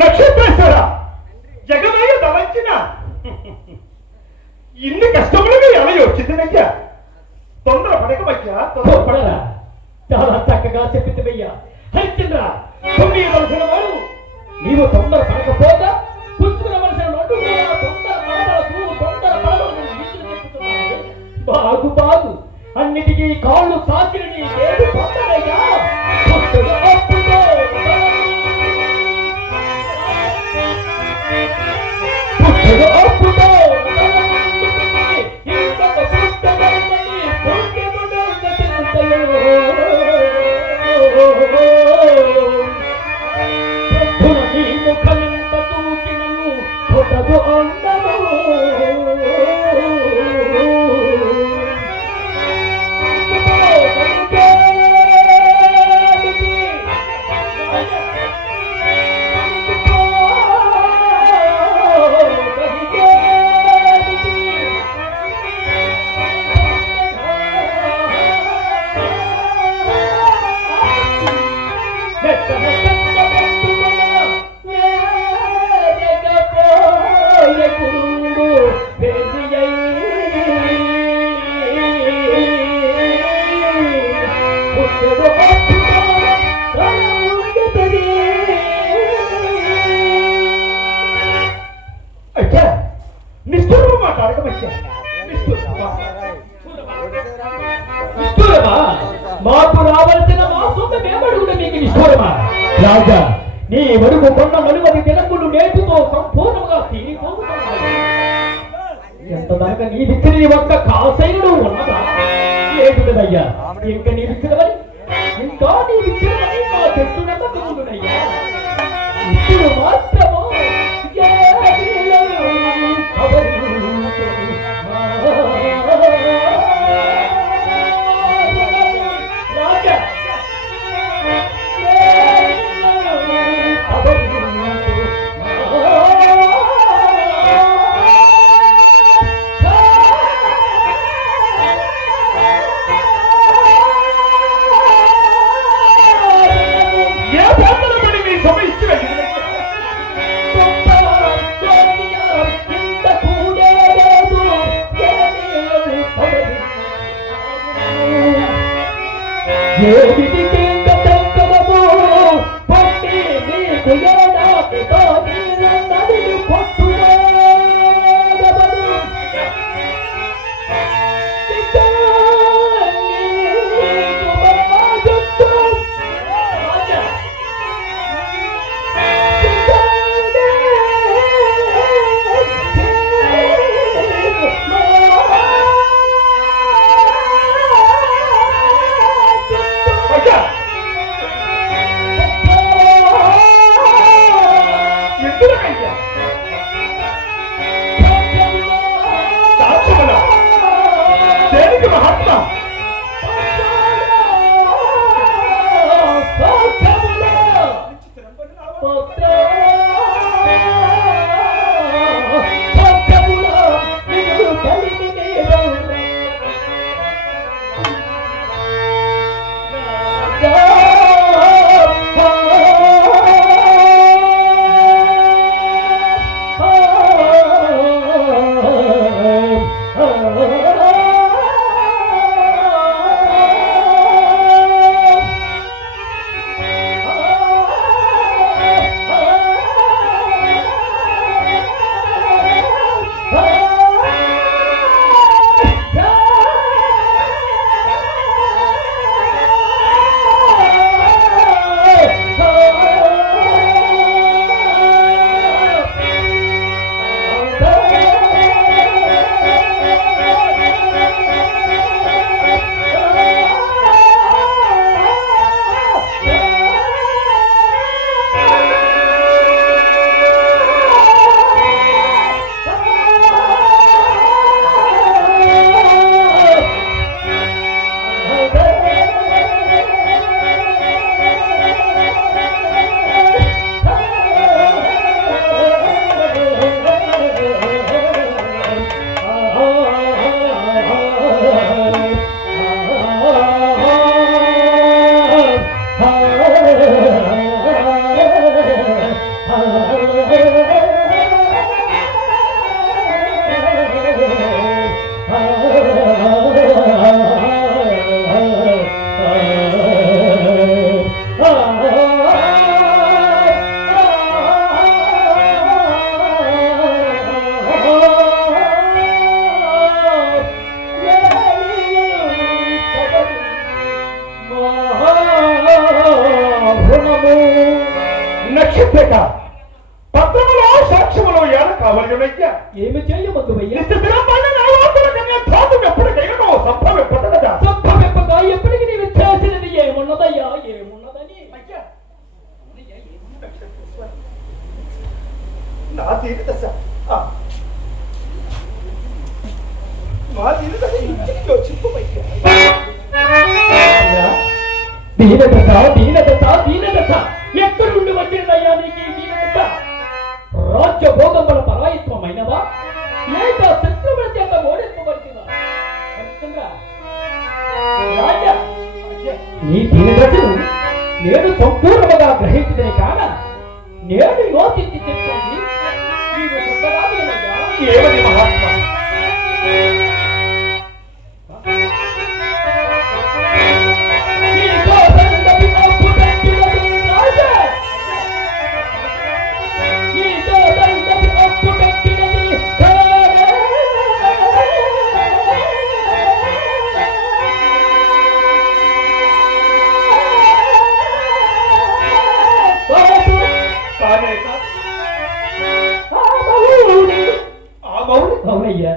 నక్షత్రేశ్వర జగమయ్య తలంచిన ఇన్ని కష్టములు ఎలా వచ్చిందయ్యా? తొందర పడకవయ్యా, తొందరపడరా. చాలా చక్కగా చెప్పిద్దయ్యా. హరిశ్చంద్ర, తొమ్మిదవలసిన వాడు నీవు తొందర పడకపోగా పుచ్చుకునవలసిన నోటు తొందర బాగు బాగు అన్నిటికీ కాళ్ళు సాచిన నీ ఏడు పొందరయ్యా. మాకు రావలసిన మా సొంత మేమడుగున మీకు నిష్ఠూరమా? రాజా, నీ వరకు కొన్న మనుమది తెలంగులు నేర్పుతో సంపూర్ణంగా తీరిపోతున్నాయి. ఎంత దాకా నీ విచ్చిన నీ ఒక్క కాసైనడు ఉన్నదా? లేదు కదయ్యా, ఇంకా నీ విచ్చినవని ఇంకా నీ విచ్చినవని మా చెట్టు నమ్మకముందునయ్యా. ఇప్పుడు మాత్రము పత్రములో సాక్ష్యములో ఏడ కావలనయ్యా ఏమి చేయమందువయ్యా? ఎప్పటికైనా సంభవింపదగదా? సంభవింపగా ఎప్పటికి నీవు చేసినది ఏమున్నదయ్యా? ఏమున్నదని నా తీరు దశ మా తీరు దశ ఇంటికి వచ్చిపోయ్యా. దీనదశ దీనదశ దీనదశ ఎక్కడి నుండి వచ్చినదయ్యా నీకు ఈ దీనదశ? రాజ్య భోగంబల పరాయిత్వమైనవా లేక శత్రువుల చేత ఓడింపబడుతుందా? రాజా ఈ దీనదశను నేను సంపూర్ణముగా గ్రహించదని కాన నేను యోచించి చెప్పేది నీవు శుద్ధగానేనయ్యా. ఏమని మహాత్మా? అవునయ్యా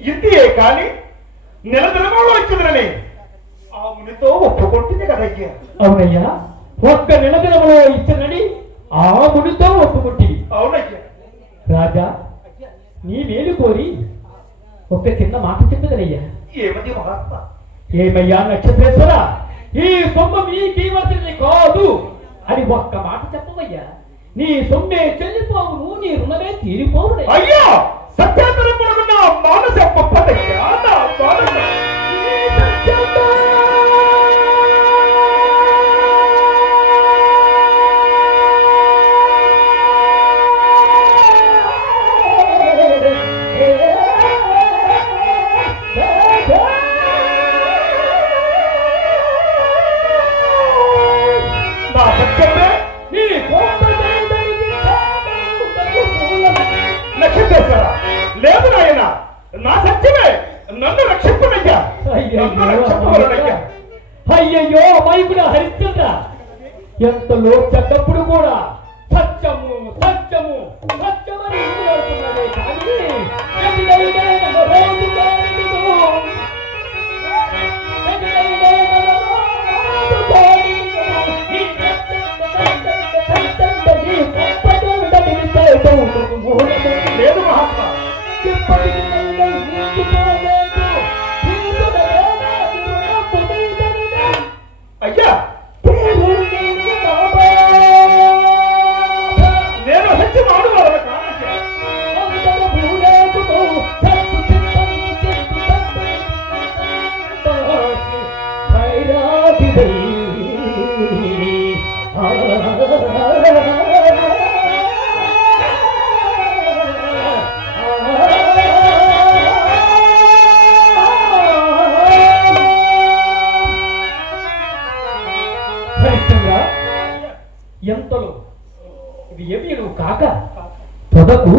ఇంటియే కానీ నెల దినమాలో వచ్చిందని ఆ మునితో ఒప్పుకొట్టింది కదయ్యా. అవునయ్యా, ఒక్క నిలదినములో ఇచ్చనని ఆ మునితో ఒప్పుకుంటివి. అవునయ్యా. రాజా, నీ మేలు కోరి ఒక చిన్న మాట చెప్పదనయ్యా. ఏమది మహాత్మా? ఏమయ్యా నక్షత్రేశ్వర, ఈ సొమ్ము మీకీవలసింది కాదు అని ఒక్క మాట చెప్పవయ్యా. నీ సొమ్మే చెల్లిపోవును, నీ రుణమే తీరిపోవునే. అయ్యా, సత్యాగ్రహమున మానస పప్పదయ్యా, నా మానస. నా సత్యమే నీ నక్షత్రేశ్వర, లేదు నాయన, నా సత్యమే నన్ను రక్షింపనయ్యా. నన్ను రక్షింపవలనయ్యా. అయ్యయ్యో మైపుడ హరిశ్చంద్ర, ఎంతలో చెడ్డప్పుడు కూడా సత్యము సత్యము సత్యమని ఇందులోడుతున్నాడే కానీ ఎదురైనా నమ్మరాదు కానిదిగో. ఎదురైనా నమ్మరాదు కానిదిగో. ఈ సత్యంత నీ గొప్పదొరదని తేటవును మూలమే. లేదు మహాత్మా. ఇప్పటికి నన్ను ఇంటిపోలేదు. అయ్యా, నేను సత్యం ఆడువాలను కానయ్యా. ఎంతలో ఇది ఏమి నువ్వు కాక పొదకు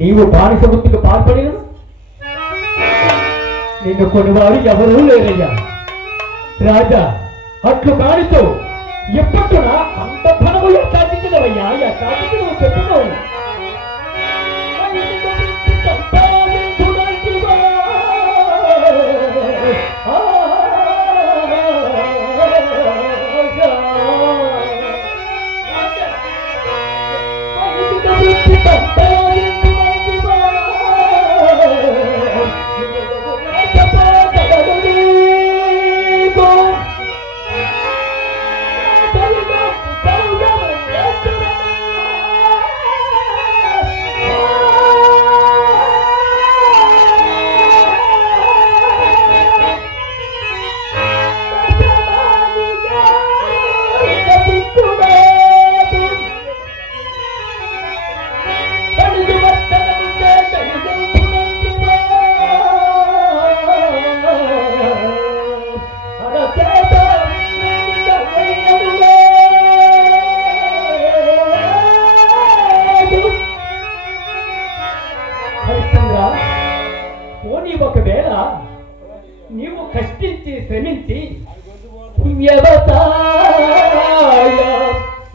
నీవు బానిస వృత్తికి పాల్పడిన నిన్ను కొనివారు ఎవరూ లేరయ్యా. రాజా, అట్లు కానితో ఎప్పటిన అంత ధనము ఎట్లాదించినవయ్యా, ఎట్లాదించి నువ్వు చెప్పుకోవు. పోనీ ఒకవేళ నీవు కష్టించి శ్రమించి వ్యవసాయ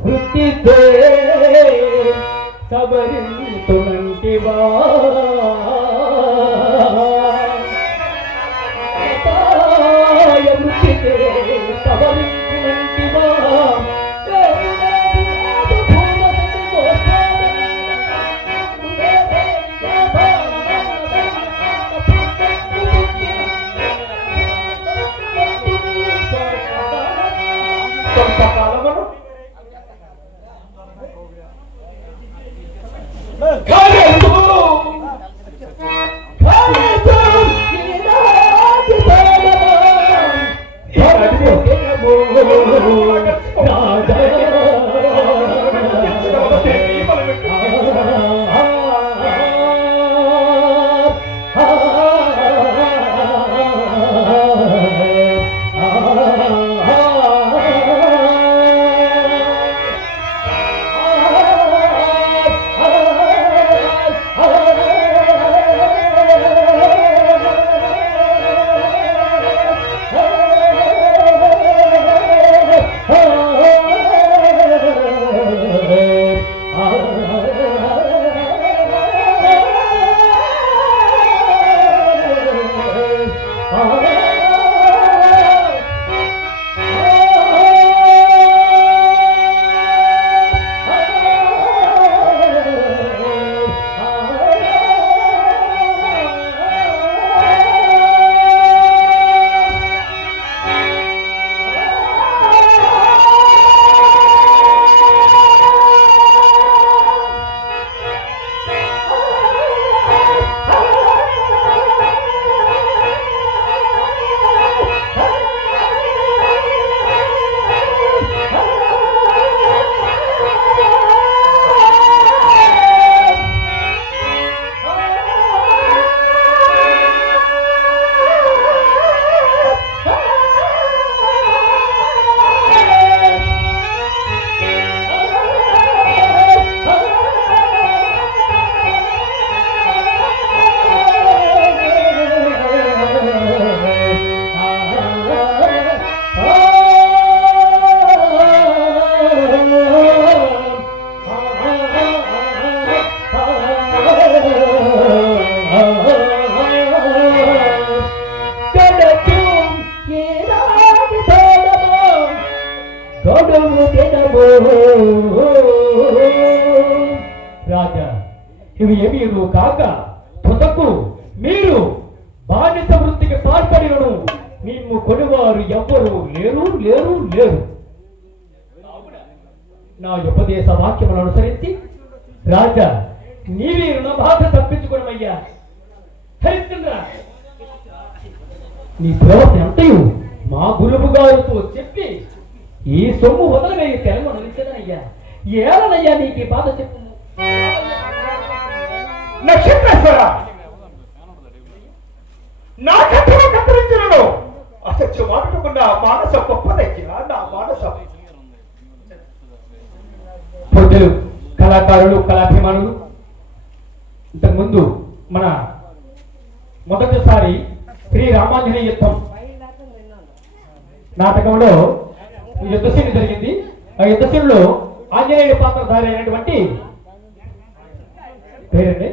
వృత్తితో సవరింతునంటివా వృత్తితే సవరింతునంటివా కొంతకాలమును ఇవి ఏమీ కాక తుదకు మీరు బానిస వృత్తికి పాల్పడినను మేము కొనువారు ఎవ్వరు లేరు లేరు లేరు. నా ఉపదేశ వాక్యములను అనుసరించి రాజా నీవే నా బాధ తప్పించుకోవడమయ్యా. హరిశ్చంద్ర నీ ప్రవర్తన అంతయు మా గురువు గారితో చెప్పి ఈ సొమ్ము వదలవేయి తెలంగాణ నడిచదనయ్యా. ఏలనయ్యా నీకు ఈ బాధ చెప్పు. నక్షత్రేశ్వర నా కథను కత్తిరించను అసత్య మాటకుండా మానస గొప్పదయ్యా. నా మానస ప్రజలు కళాకారులు కళాభిమానులు ఇంతకుముందు మన మొదటిసారి శ్రీ రామాంజనేయ యుద్ధం నాటకంలో యుద్ధశీలు జరిగింది. ఆ యుద్ధశీలులో ఆంజనేయుడి పాత్రధారి అయినటువంటి పేరండి